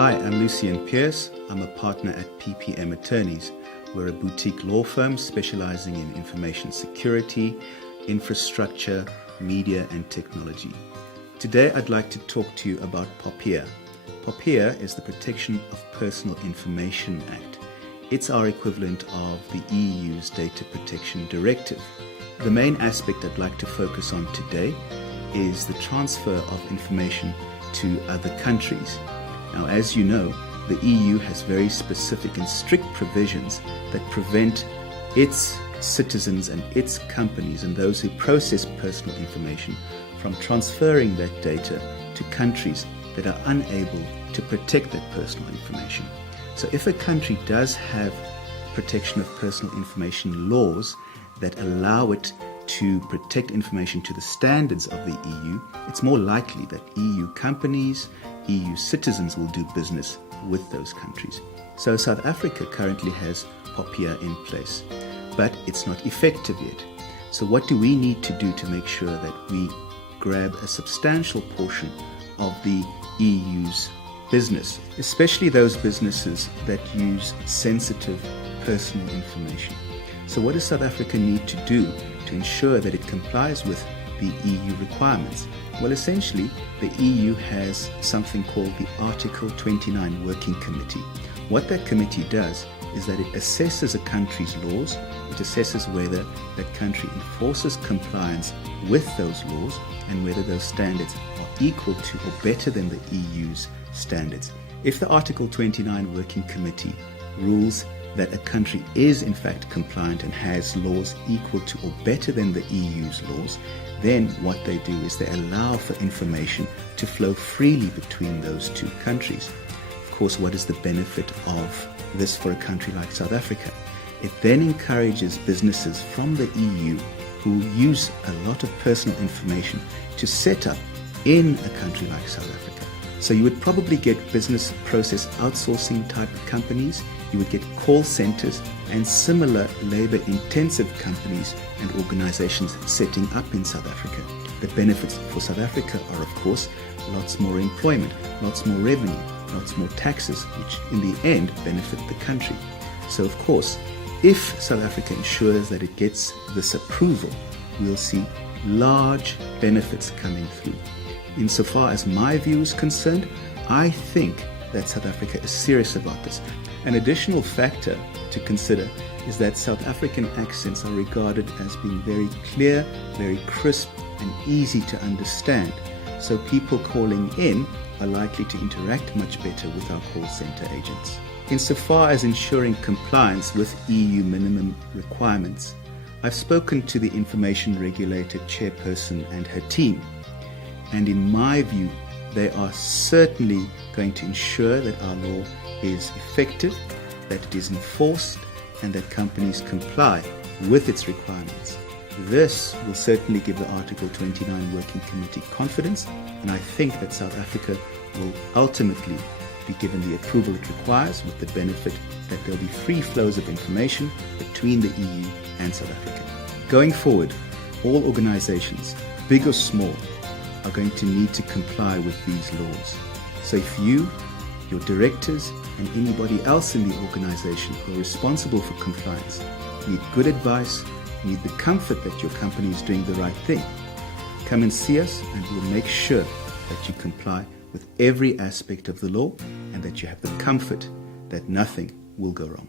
Hi, I'm Lucien Pierce. I'm a partner at PPM Attorneys. We're a boutique law firm specializing in information security, infrastructure, media, and technology. Today, I'd like to talk to you about POPIA. POPIA is the Protection of Personal Information Act. It's our equivalent of the EU's Data Protection Directive. The main aspect I'd like to focus on today is the transfer of information to other countries. Now, as you know, the EU has very specific and strict provisions that prevent its citizens and its companies and those who process personal information from transferring that data to countries that are unable to protect that personal information. So if a country does have protection of personal information laws that allow it to protect information to the standards of the EU, it's more likely that EU companies, EU citizens will do business with those countries. So South Africa currently has POPIA in place, but it's not effective yet. So what do we need to do to make sure that we grab a substantial portion of the EU's business, especially those businesses that use sensitive personal information? So what does South Africa need to do to ensure that it complies with the EU requirements? Well, essentially, the EU has something called the Article 29 Working Committee. What that committee does is that it assesses a country's laws, it assesses whether that country enforces compliance with those laws and whether those standards are equal to or better than the EU's standards. If the Article 29 Working Committee rules that a country is in fact compliant and has laws equal to or better than the EU's laws, then what they do is they allow for information to flow freely between those two countries. Of course, what is the benefit of this for a country like South Africa? It then encourages businesses from the EU who use a lot of personal information to set up in a country like South Africa. So you would probably get business process outsourcing type companies, you would get call centers and similar labor-intensive companies and organizations setting up in South Africa. The benefits for South Africa are, of course, lots more employment, lots more revenue, lots more taxes, which in the end benefit the country. So, of course, if South Africa ensures that it gets this approval, we'll see large benefits coming through. Insofar as my view is concerned, I think that South Africa is serious about this. An additional factor to consider is that South African accents are regarded as being very clear, very crisp, and easy to understand. So people calling in are likely to interact much better with our call center agents. Insofar as ensuring compliance with EU minimum requirements, I've spoken to the information regulator chairperson and her team. And in my view, they are certainly going to ensure that our law is effective, that it is enforced, and that companies comply with its requirements. This will certainly give the Article 29 Working Committee confidence, and I think that South Africa will ultimately be given the approval it requires, with the benefit that there will be free flows of information between the EU and South Africa. Going forward, all organizations, big or small, are going to need to comply with these laws. So if you, your directors, and anybody else in the organization who are responsible for compliance need good advice, need the comfort that your company is doing the right thing, come and see us and we'll make sure that you comply with every aspect of the law and that you have the comfort that nothing will go wrong.